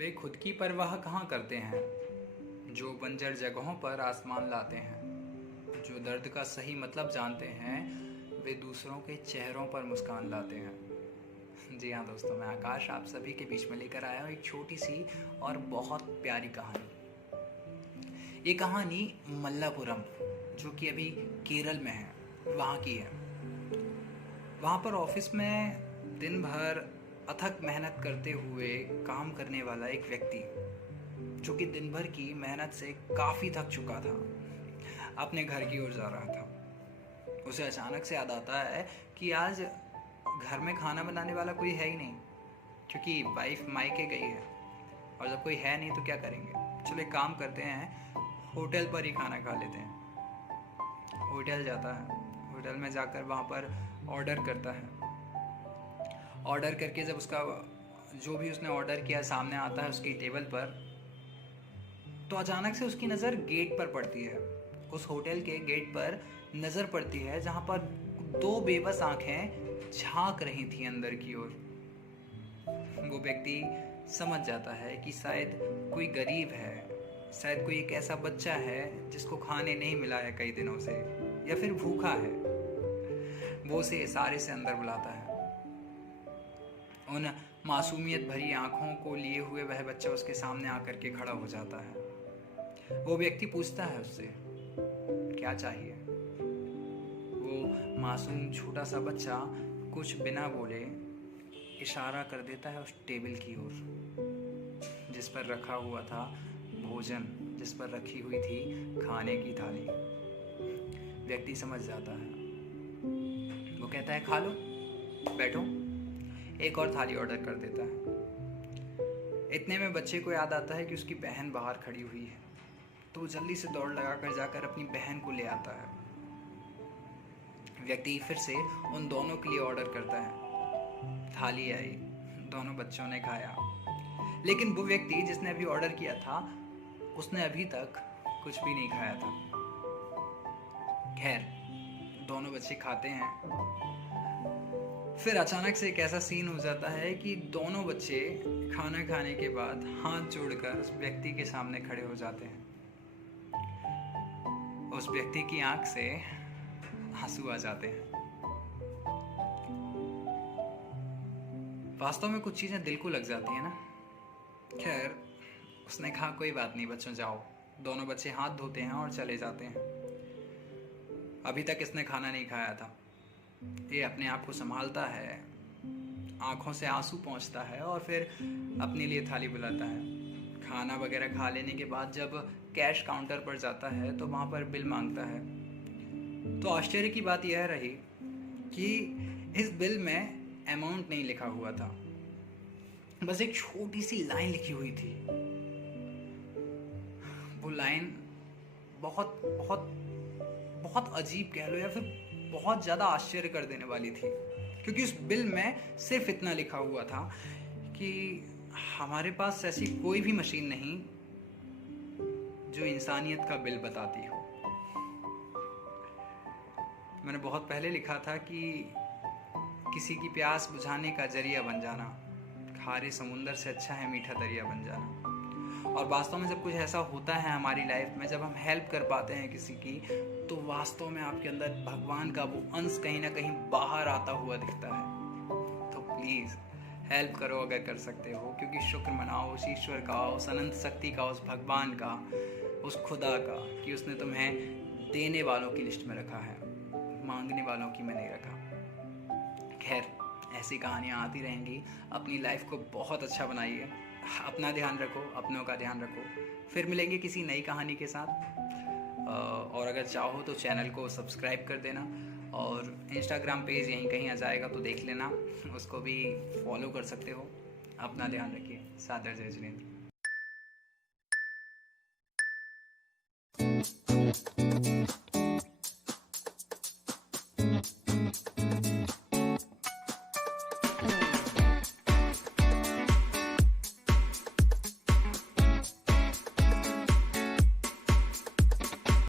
वे खुद की परवाह कहाँ करते हैं जो बंजर जगहों पर आसमान लाते हैं। जो दर्द का सही मतलब जानते हैं वे दूसरों के चेहरों पर मुस्कान लाते हैं। जी हाँ दोस्तों, मैं आकाश आप सभी के बीच में लेकर आया हूँ एक छोटी सी और बहुत प्यारी कहानी। ये कहानी मल्लापुरम, जो कि अभी केरल में है, वहाँ की है। वहाँ पर ऑफिस में दिन भर अथक मेहनत करते हुए काम करने वाला एक व्यक्ति, जो कि दिन भर की मेहनत से काफ़ी थक चुका था, अपने घर की ओर जा रहा था। उसे अचानक से याद आता है कि आज घर में खाना बनाने वाला कोई है ही नहीं, क्योंकि वाइफ मायके गई है। और जब कोई है नहीं तो क्या करेंगे, चलो एक काम करते हैं, होटल पर ही खाना खा लेते हैं। होटल जाता है, होटल में जाकर वहाँ पर ऑर्डर करता है। ऑर्डर करके जब उसका जो भी उसने ऑर्डर किया सामने आता है उसकी टेबल पर, तो अचानक से उसकी नज़र गेट पर पड़ती है। उस होटल के गेट पर नज़र पड़ती है, जहाँ पर दो बेबस आंखें झांक रही थी अंदर की ओर। वो व्यक्ति समझ जाता है कि शायद कोई गरीब है, शायद कोई एक ऐसा बच्चा है जिसको खाने नहीं मिला है कई दिनों से, या फिर भूखा है। वो उसे इशारे से अंदर बुलाता है। उन मासूमियत भरी आंखों को लिए हुए वह बच्चा उसके सामने आकर के खड़ा हो जाता है। वो व्यक्ति पूछता है उससे क्या चाहिए। वो मासूम छोटा सा बच्चा कुछ बिना बोले इशारा कर देता है उस टेबल की ओर, जिस पर रखा हुआ था भोजन, जिस पर रखी हुई थी खाने की थाली। व्यक्ति समझ जाता है। वो कहता है खा लो, बैठो। एक और थाली ऑर्डर कर देता है। इतने में बच्चे को याद आता है कि उसकी बहन बाहर खड़ी हुई है, तो वो जल्दी से दौड़ लगाकर जाकर अपनी बहन को ले आता है। व्यक्ति फिर से उन दोनों के लिए ऑर्डर करता है। थाली आई, दोनों बच्चों ने खाया, लेकिन वो व्यक्ति जिसने अभी ऑर्डर किया था उसने अभी तक कुछ भी नहीं खाया था। खैर, दोनों बच्चे खाते हैं। फिर अचानक से एक ऐसा सीन हो जाता है कि दोनों बच्चे खाना खाने के बाद हाथ जोड़कर उस व्यक्ति के सामने खड़े हो जाते हैं। उस व्यक्ति की आंख से आंसू आ जाते हैं। वास्तव में कुछ चीजें दिल को लग जाती है ना। खैर, उसने कहा कोई बात नहीं बच्चों, जाओ। दोनों बच्चे हाथ धोते हैं और चले जाते हैं। अभी तक इसने खाना नहीं खाया था। ये अपने आप को संभालता है, आंखों से आंसू पहुंचता है और फिर अपने लिए थाली बुलाता है। खाना वगैरह खा लेने के बाद जब कैश काउंटर पर जाता है तो वहाँ पर बिल मांगता है। तो आश्चर्य की बात यह रही कि इस बिल में अमाउंट नहीं लिखा हुआ था, बस एक छोटी सी लाइन लिखी हुई थी। वो लाइन बहुत बहुत बहुत अजीब कह लो, या फिर बहुत ज़्यादा आश्चर्य कर देने वाली थी, क्योंकि उस बिल में सिर्फ इतना लिखा हुआ था कि हमारे पास ऐसी कोई भी मशीन नहीं जो इंसानियत का बिल बताती हो। मैंने बहुत पहले लिखा था कि किसी की प्यास बुझाने का जरिया बन जाना खारे समुंदर से अच्छा है मीठा दरिया बन जाना। और वास्तव में जब कुछ ऐसा होता है हमारी लाइफ में, जब हम हेल्प कर पाते हैं किसी की, तो वास्तव में आपके अंदर भगवान का वो अंश कहीं ना कहीं बाहर आता हुआ दिखता है। तो प्लीज़ हेल्प करो अगर कर सकते हो, क्योंकि शुक्र मनाओ उस ईश्वर का, उस अनंत शक्ति का, उस भगवान का, उस खुदा का, कि उसने तुम्हें देने वालों की लिस्ट में रखा है, मांगने वालों की में नहीं रखा। खैर, ऐसी कहानियाँ आती रहेंगी। अपनी लाइफ को बहुत अच्छा बनाइए, अपना ध्यान रखो, अपनों का ध्यान रखो। फिर मिलेंगे किसी नई कहानी के साथ। और अगर चाहो तो चैनल को सब्सक्राइब कर देना, और इंस्टाग्राम पेज यहीं कहीं आ जाएगा तो देख लेना, उसको भी फॉलो कर सकते हो। अपना ध्यान रखिए। सादर जय जिनेंद्र।